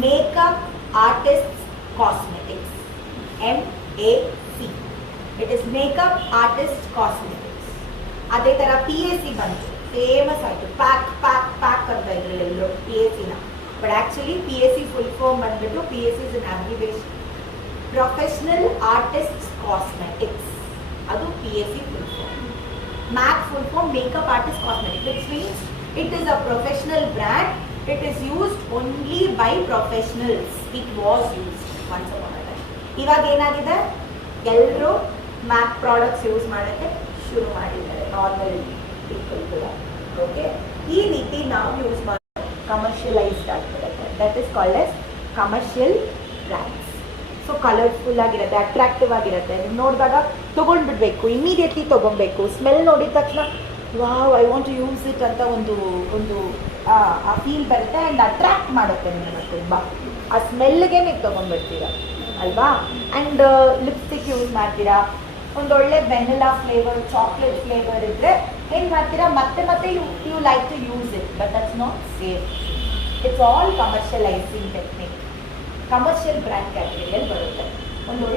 Makeup Artists Cosmetics, MAC. It is Makeup Artists Cosmetics. ಅದೇ ಥರ PAC ಬಂತು, famous ಆಯಿತು. ಪ್ಯಾಕ್ ಅಂತ ಇದ್ರು ಎಲ್ಲರೂ PACನ. But actually PAC full form ಬಂದ್ಬಿಟ್ಟು PAC is an abbreviation, professional artists cosmetics. ಅದು PAC full form. MAC full form Makeup Artist Cosmetics, which means it is a professional brand. It is used only by professionals. It was used once upon a time. ಇವಾಗ ಏನಾಗಿದೆ, ಎಲ್ಲರೂ MAC products use ಮಾಡೋಕ್ಕೆ ಶುರು ಮಾಡಿದ್ದಾರೆ, normal people ಕೂಡ. Okay, ಈ ರೀತಿ ನಾವು ಯೂಸ್ ಮಾಡಿ ಕಮರ್ಷಿಯಲೈಸ್ಡ್ ಆಗಿರುತ್ತೆ. That is called as commercial brands. So colourful ಆಗಿರುತ್ತೆ, ಅಟ್ರಾಕ್ಟಿವ್ ಆಗಿರುತ್ತೆ. ನೀವು ನೋಡಿದಾಗ ತೊಗೊಂಡ್ಬಿಡ್ಬೇಕು, ಇಮಿಡಿಯೇಟ್ಲಿ ತೊಗೊಬೇಕು. ಸ್ಮೆಲ್ ನೋಡಿದ ತಕ್ಷಣ wow I want to use it ಅಂತ ಒಂದು ಆ ಫೀಲ್ ಬರುತ್ತೆ ಆ್ಯಂಡ್ ಅಟ್ರಾಕ್ಟ್ ಮಾಡುತ್ತೆ ನಿಮ್ಮನ್ನು ತುಂಬ. ಆ ಸ್ಮೆಲ್ಗೆ ನೀವು ತೊಗೊಂಡ್ಬಿಡ್ತೀರ ಅಲ್ವಾ. ಆ್ಯಂಡ್ ಲಿಪ್ಸ್ಟಿಕ್ ಯೂಸ್ ಮಾಡ್ತೀರಾ, ಒಂದೊಳ್ಳೆ ವೆನಿಲಾ ಫ್ಲೇವರ್, ಚಾಕ್ಲೇಟ್ ಫ್ಲೇವರ್ ಇದ್ದರೆ ಏನು ಮಾಡ್ತೀರಾ, ಮತ್ತೆ you like to use it. But that's not safe. It's all commercialising technique. Commercial brand ಕ್ಯಾಟಗರಿಯಲ್ಲಿ ಬರುತ್ತೆ. ಒಂದು